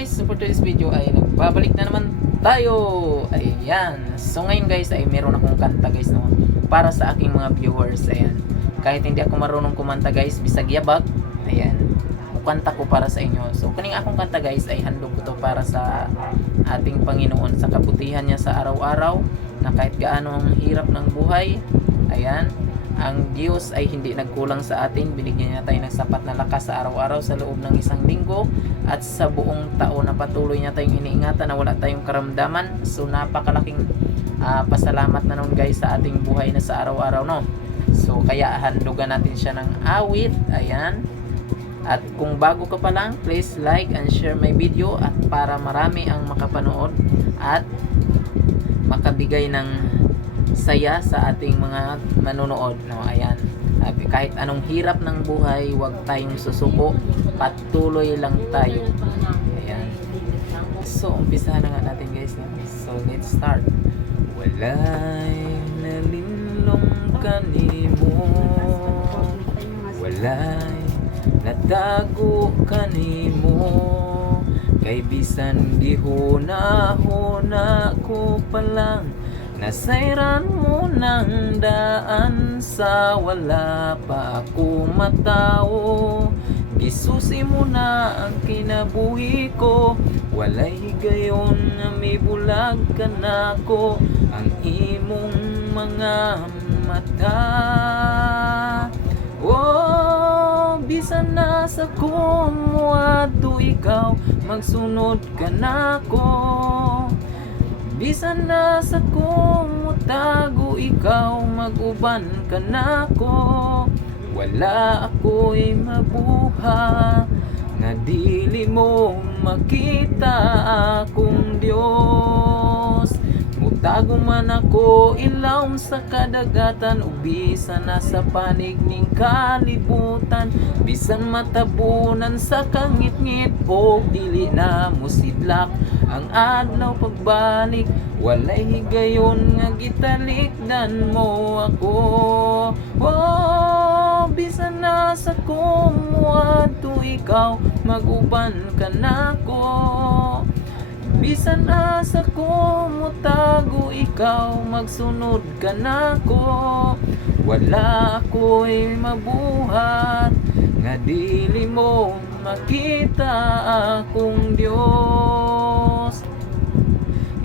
guys, so for today's video ay nagbabalik na naman tayo. Ayan. So ngayon guys ay meron akong kanta guys no, para sa aking mga viewers. Ayan. Kahit hindi ako marunong kumanta guys, bisag yabag. Ayan. Kanta ko para sa inyo. So kuning akong kanta guys ay handog ko to para sa ating Panginoon, sa kabutihan niya sa araw-araw, na kahit gaano ang hirap ng buhay. Ayan. Ang Diyos ay hindi nagkulang sa atin. Binigyan niya tayo ng sapat na lakas sa araw-araw sa loob ng isang linggo at sa buong taon na patuloy niya tayong iniingatan na wala tayong karamdaman. So napakalaking pasalamat na nun guys sa ating buhay na sa araw-araw no. So kaya handugan natin siya ng awit. Ayan. At kung bago ka pa lang, please like and share my video at para marami ang makapanood at makabigay ng saya sa ating mga manonood no. Ayan, kahit anong hirap ng buhay, huwag tayong susuko, patuloy lang tayo. Ayan. So umpisahan na nga natin guys no? So let's start. Walay nalinlong kanimo, walay natago kanimo, kay bisan gihuna-huna ko pa lang, nasayran mo ng daan sa wala pa ako matao. Gisusi mo na ang kinabuhi ko, walay higayon na may bulag ka na ko, ang imong mga mata. Oh, bisan na sa kumuadto ikaw, magsunod ka na ko. Bisan na sa kumutago ikaw, maguban ka na ko. Wala ako'y mabuha nga dili mo makita akong Diyos. Mutago man ako ilawom sa kadagatan, ug bisan na sa panig ning kalibutan, bisan matabunan sa kangit-ngit o dili na musidlak ang adlaw pagbalik, walay higayon nga gitalikdan mo ako. Oh, bisan na sa kumuadto ikaw, maguban ka na ko. Bisan na sa kumutago ikaw, magsunod ka na ko. Wala ako'y mabuhat nga dili mo makita akong Diyos.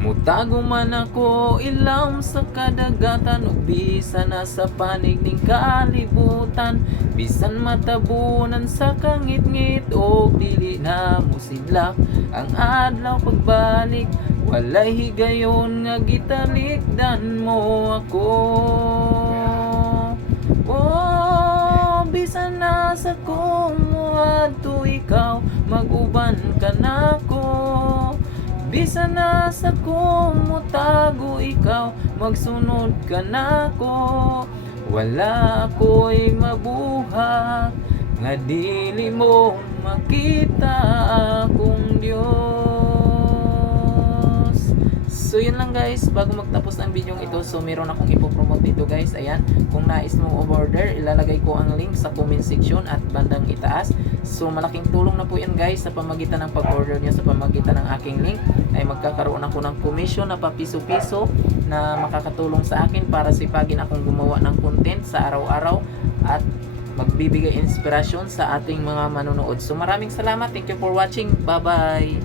Mutago man ako ilawom sa kadagatan, ug bisan na sa panig ning kalibutan, bisan matabunan sa kangit-ngit o dili na musidlak ang adlaw pagbalik, walay higayon nga gitalikdan mo ako. Oh, bisan na sa kumuadto ikaw, maguban ka na ko. Bisan na sa kumutago ikaw, magsunod ka na ko. Wala ako'y mabuha nga dili mo makita akong Diyos. So yun lang guys, bago magtapos ang video ito, so meron akong ipopromote dito guys. Ayan, kung nais mong order, ilalagay ko ang link sa comment section at bandang itaas. So malaking tulong na po yan guys, sa pamagitan ng pag-order niya, sa pamagitan ng aking link ay magkakaroon ako ng commission na papiso-piso na makakatulong sa akin para sipagin akong gumawa ng content sa araw-araw at magbibigay inspirasyon sa ating mga manonood. So maraming salamat, thank you for watching, bye bye.